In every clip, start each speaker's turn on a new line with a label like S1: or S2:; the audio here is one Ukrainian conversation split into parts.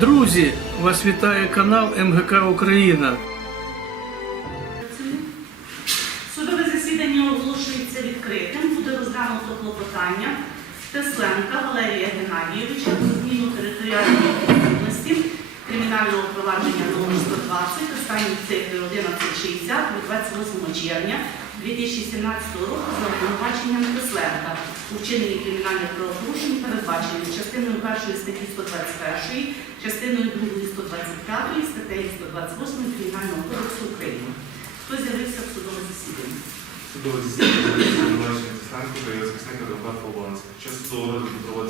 S1: Друзі, вас вітає канал МГК Україна.
S2: Судове засідання оголошується відкритим. Буде розглянуто клопотання Тесленка Валерія Геннадійовича про зміну територіальної відповідності кримінального провадження номер 120 останні цифри 1160 від 28 червня 2017 року за обвинуваченням Тесленка у вчиненні кримінальних правопорушень, передбачених частиною 1 статті 121, частиною 2 125, статтею 128 Кримінального кодексу України. Хто з'явився в судове засідання?
S3: Судове засідання обвинувачення Станку та його захисника адвокат Полонська. Час судового розгляду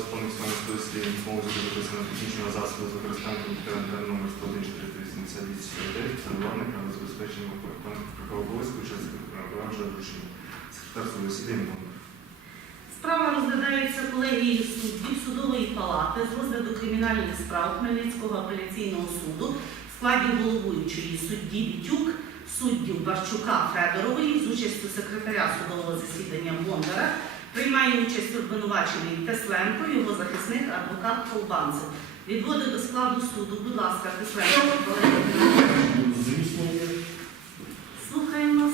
S3: засідання, якому буде записано технічного засобу з використанням комп'ютера номер 101-489 встановлених на забезпечення обов'язку учасників вже вручення. Секретар засідання
S2: Справа розглядається колегією суддів судової палати з розгляду кримінальних справ Хмельницького апеляційного суду в складі головуючої судді Бітюк, суддів Барчука Федорової з участю секретаря судового засідання Бондара. Приймає участь обвинувачений Тесленко, його захисник адвокат Колбанцев. Відводи до складу суду. Будь ласка, Тесленко.
S4: Звісно,
S2: слухаємо вас.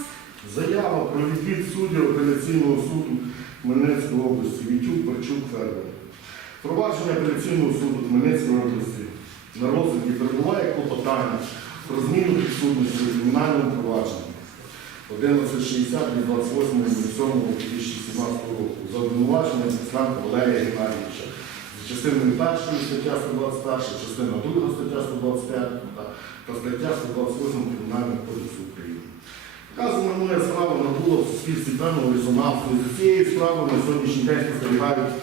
S4: Заява про відвід суддів апеляційного суду Хмельницької області Вітюк Барчук Федор. Провадження апеляційного суду Хмельницької області на розгляді перебуває клопотання про зміну підсудності у кримінальному провадженні 1160 від 28.07.2017 року за обвинуваченням Тесленка Валерія Геннадійовича за частиною першої стаття 121, частина 2 стаття 125 та, та стаття 128 Кримінального кодексу України. Вказана моя справа набула в суспільстві певного резонансу. І за цією справою на сьогоднішній день спостерігають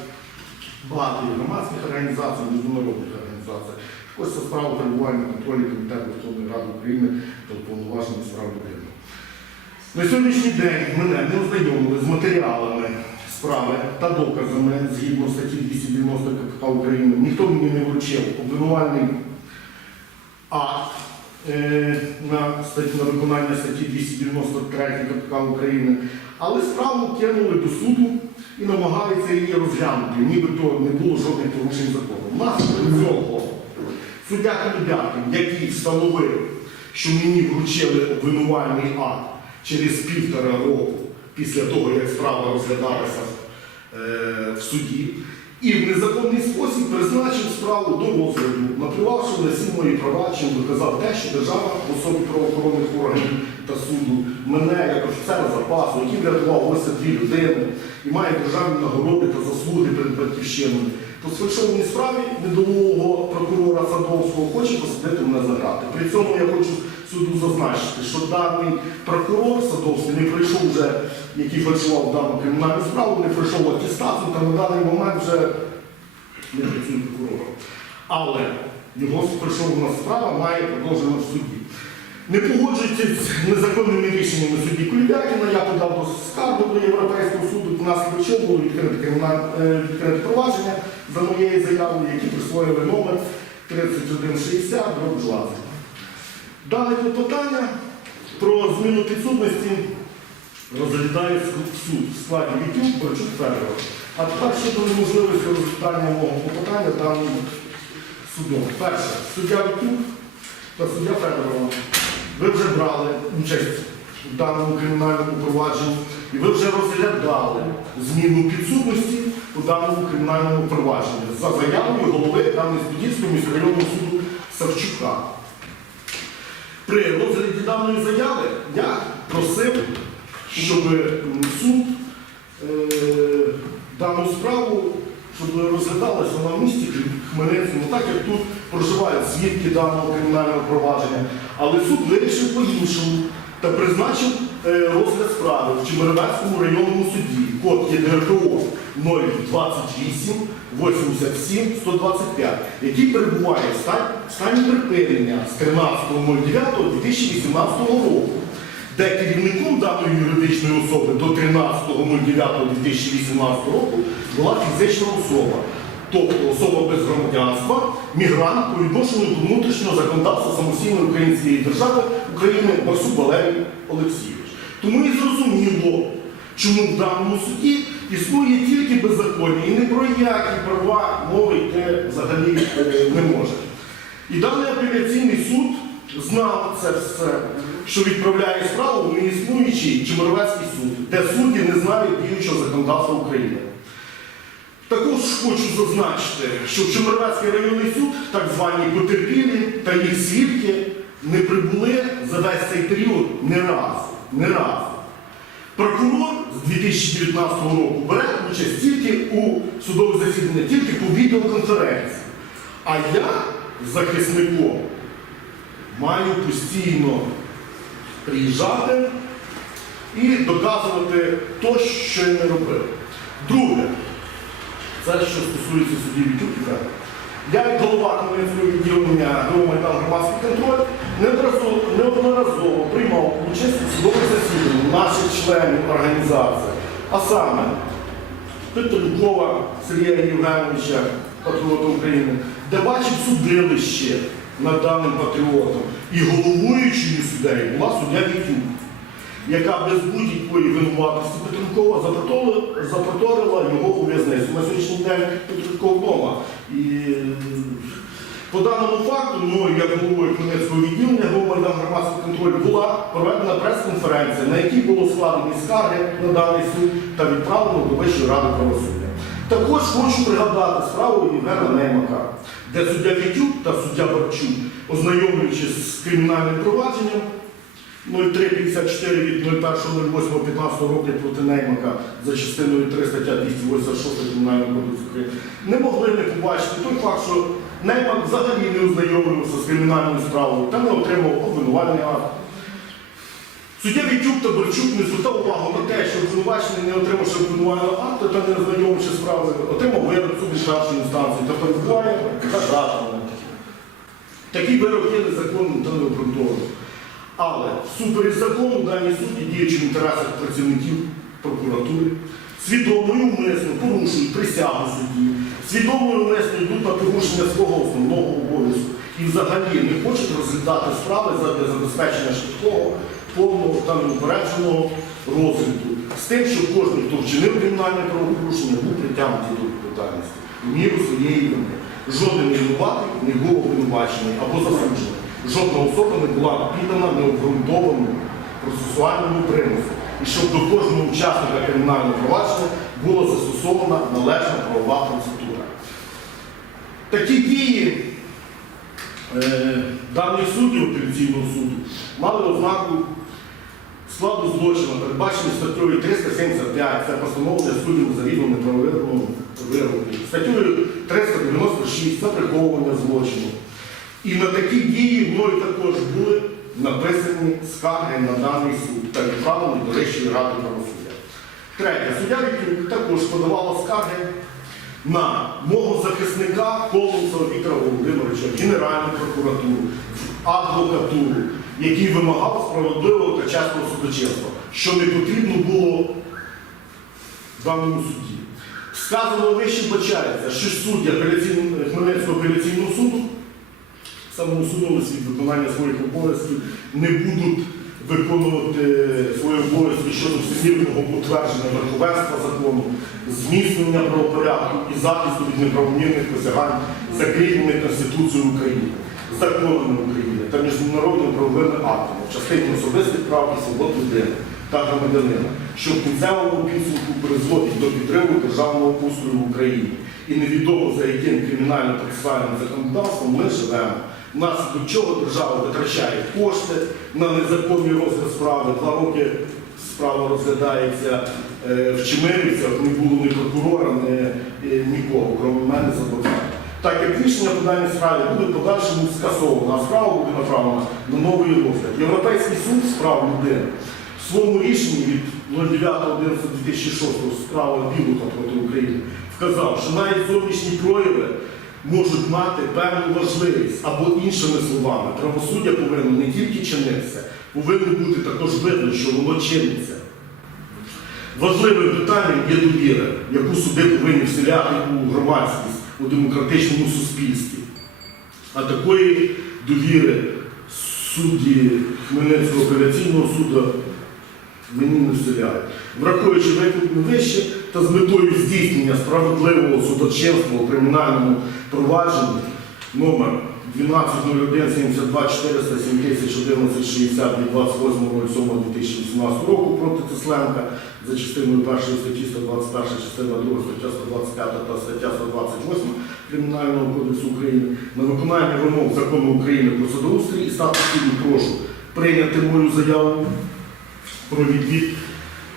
S4: багато громадських організацій, міжнародних організацій. Також ця справа перебуває на контролі Комітету Верховної Ради України та уповноважених справ людини. На сьогоднішній день мене не ознайомили з матеріалами справи та доказами згідно статті 290 КПК України. Ніхто мені не вручив обвинувальний акт е, на, статті, на виконання статті 293 КПК України, але справу кинули до суду і намагаються її розглянути, нібито не було жодних порушень закону. Наслідок цього суддя Кандидатів, який встановив, що мені вручили обвинувальний акт через півтора року після того, як справа розглядалася е, в суді, і в незаконний спосіб призначив справу до розгляду, наплювавши на всі мої права, чим доказав те, що держава в особі правоохоронних органів та суду мене як офіцера запасу, який врятував 82 людини і має державні нагороди та заслуги перед батьківщиною, в сфальшованій справі недолугого прокурора Садовського хоче посадити мене за грати. При цьому я хочу суду зазначити, що даний прокурор Садовський не пройшов вже, який фальшував дану кримінальну справу, не пройшов атестацію, та на даний момент вже не працює прокурором. Але його фальшована справа має продовження в суді. Не погоджуючись з незаконними рішеннями судді Кулібякіна, я подав до скаргу до Європейського суду, внаслідок чого було відкрите е, відкрите провадження за моєю заявою, які присвоїли номер 3160 20. Дане клопотання про зміну підсудності розглядає суд в складі Вітюк, Борчук Федоров. А тепер щодо неможливості розглядання мого клопотання даним судом. Перше, суддя Вітюк та суддя Федорова. Ви вже брали участь в даному кримінальному провадженні і ви вже розглядали зміну підсудності у даному кримінальному провадженні за заявою голови Кам'янець-Подільського міськрайонного суду Савчука. При розгляді даної заяви я просив, щоб суд е, дану справу, щоб розглядалася вона в місті Хмельницькому, так як тут проживають свідки даного кримінального провадження. Але суд вирішив по-іншому та призначив розгляд справи в Чемеровецькому районному суді, код ЄДРПО 028 87 125, який перебуває в стані, припинення з 13.09.2018 року, де керівником даної юридичної особи до 13.09.2018 року була фізична особа, тобто особа без громадянства, мігрант по відношенню до внутрішнього законодавства самостійної української держави України Барсук Валерій Олексійович. Тому і зрозуміло, чому в даному суді існує тільки беззаконня і не про які права мови йти взагалі е, не може. І даний апеляційний суд знав це все, що відправляє справу в неіснуючий Чемеровецький суд, де судді не знають діючого законодавства України. Також хочу зазначити, що в Чемеровецький районний суд, так звані потерпілі та їх свідки не прибули за весь цей період ні разу. Ні разу. Прокурор з 2019 року бере участь тільки у судових засіданнях, тільки по відеоконференції. А я захисником маю постійно приїжджати і доказувати те, що я не робив. Друге, це що стосується судді Вітюка. Я як голова Хмельницького відділення громадян громадський контроль неодноразово, приймав участь у судових засіданнях наших членів організації, а саме Петрюкова Сергія Євгеновича, патріота України, де бачив судилище над даним патріотом. І головуючою суддею була суддя Вітюк, яка без будь-якої винуватості Петренкова запроторила його у в'язницю. На сьогоднішній день Петренков вдома. І е, по даному факту, мною, як головою Хмельницького відділення громадян громадського контролю, була проведена прес-конференція, на якій було складені скарги на даний суд та відправлено до Вищої ради правосуддя. Також хочу пригадати справу Євгена Неймака, де суддя Вітюк та суддя Барчук, ознайомлюючись з кримінальним провадженням, 0354 від 01.08.15 року проти Неймака за частиною 3 стаття 286 Кримінального кодексу України, не могли не побачити той факт, що Неймак взагалі не ознайомився з кримінальною справою та не отримав обвинувальний акт. Суддя Вітюк та Борчук не звертав увагу на те, що обвинувачений, не отримавши обвинувального акту та не ознайомивши з справою, отримав вирок суду старшої інстанції та перебуває за ґратами. Такий вирок є незаконним та необґрунтованим. Але всупереч закону дані судді діючи в інтересах працівників прокуратури, свідомо і умисно порушують присягу судді, свідомо і умисно йдуть на порушення свого основного обов'язку. І взагалі не хочуть розглядати справи задля забезпечення швидкого, повного та неупередженого розгляду з тим, щоб кожен, хто вчинив кримінальне правопорушення, був притягнутий до відповідальності. В міру своєї вини. Жоден винуватий не був обвинувачений або засуджений. Жодна особа не була піддана необґрунтованому процесуальному примусу. І щоб до кожного учасника кримінального провадження була застосована належна правова процедура. Такі дії е, даних суддів апеляційного суду мали ознаку складу злочину, передбачений статтею 375, це постановлення суддів за рівнем неправовірному вироку. Статтею 396 це приховування злочину. І на такі дії мною також були написані скарги на даний суд та відправлені до Вищої ради правосуддя. Третє, суддя Вікторюк також подавала скарги на мого захисника Колонцева Віктора Володимировича Генеральну прокуратуру, адвокатуру, який вимагав справедливого та чесного судочинства, що не потрібно було даному судді. Сказано вище бачається, що апеляційного- Хмельницького апеляційного суду самоусунулися від виконання своїх обов'язків, не будуть виконувати свої обов'язки щодо всемірного утвердження верховенства закону, зміцнення правопорядку і захисту від неправомірних посягань, закріплених Конституцією України, законами України та міжнародними правовими актами частині особистих прав і свобод людини та громадянина, що в кінцевому підсумку призводить до підтримки державного устрою в Україні. І невідомо за яким кримінально-процесуальним законодавством ми живемо, внаслідок чого держава витрачає кошти на незаконний розгляд справи. Два роки справа розглядається е, в Чемерівцях, не було ні прокурора, ні е, нікого, крім мене з. Так як рішення по даній справі буде подальшому скасовано, а справа буде направлена на новий розгляд. Європейський суд з прав людини в своєму рішенні від 09.11.2006 справа Білуха проти України вказав, що навіть зовнішні прояви можуть мати певну важливість або іншими словами, правосуддя повинно не тільки чинитися, повинно бути також видно, що воно чиниться. Важливим питанням є довіра, яку суди повинні вселяти у громадськість, у демократичному суспільстві. А такої довіри судді Хмельницького апеляційного суду мені не вселяють. Враховуючи викладені вище та з метою здійснення справедливого судочинства у кримінальному провадженні, номер 1201 72 400 7011 60 від 28.07.2018 року проти Тесленка за частиною першої статті 121, частина 2, стаття 125 та стаття 128 Кримінального кодексу України на виконання вимог закону України про судоустрій і статус прошу прийняти мою заяву про відвід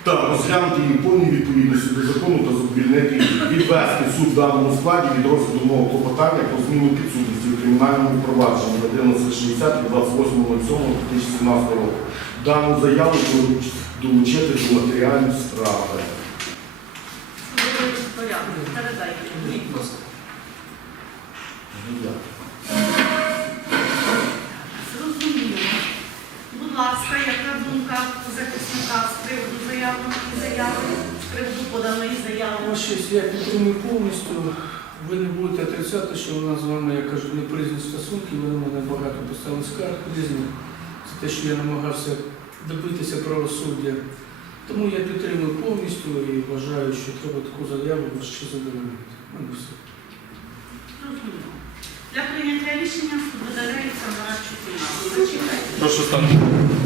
S4: та розглянути її повній відповідності до закону та задовільнити відвести суд в даному складі від розгляду мого клопотання про зміну підсудності в кримінальному провадженні 1160 від 28.07.2017 року. Дану заяву долучити до матеріалів справи.
S2: Зрозуміло. Будь ласка, яка думка захисника з приводу заяви, заяви, з приводу поданої заяви?
S1: Ваша честь, я підтримую повністю. Ви не будете отрицяти, що у нас з вами, я кажу, неприязні стосунки, ви на мене багато поставили скарг різних за те, що я намагався добитися правосуддя. Тому я підтримую повністю і вважаю, що треба таку заяву ще задовольнити. Мене все.
S2: Для прийняття рішення суд видаляється на.
S3: Прошу стати.